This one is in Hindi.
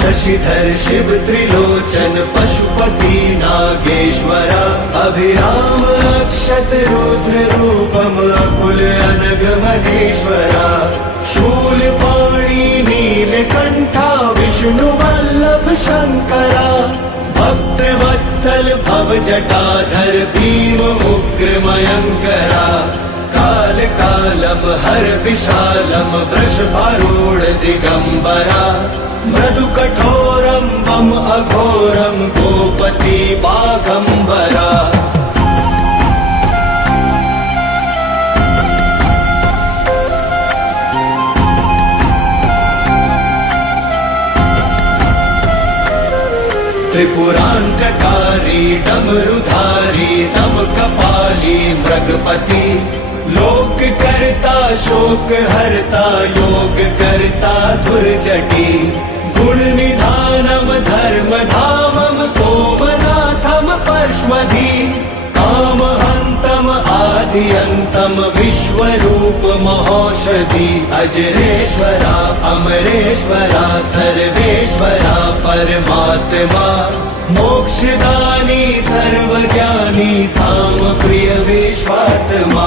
शशिधर शिव त्रिलोचन पशुपति नागेश्वरा अभिराम अक्षत रुद्र रूपम अकुल अनग महेश्वरा शूलपाणि नीलकंठा विष्णु वल्लभ शंकरा भक्त वत्सल भव जटाधर भीम उग्र मयंकरा काल कालम हर विशालम वृषभारूढ़ दिगंबरा मृदु कठोरम बम अघोरम गोपति बागंबरा त्रिपुरांतकारी डमरुधारी दम कपाली मृगपति लोक करता शोक हरता योग करता दुर्जटी गुण निधानम धर्म धामम सोमनाथम परश्वधी काम हंतम आदि अंतम विश्वरूप महौषधि अजरेश्वरा अमरेश्वरा सर्वेश्वरा परमात्मा मोक्षदानी सर्वज्ञानी साम प्रिय विश्वात्मा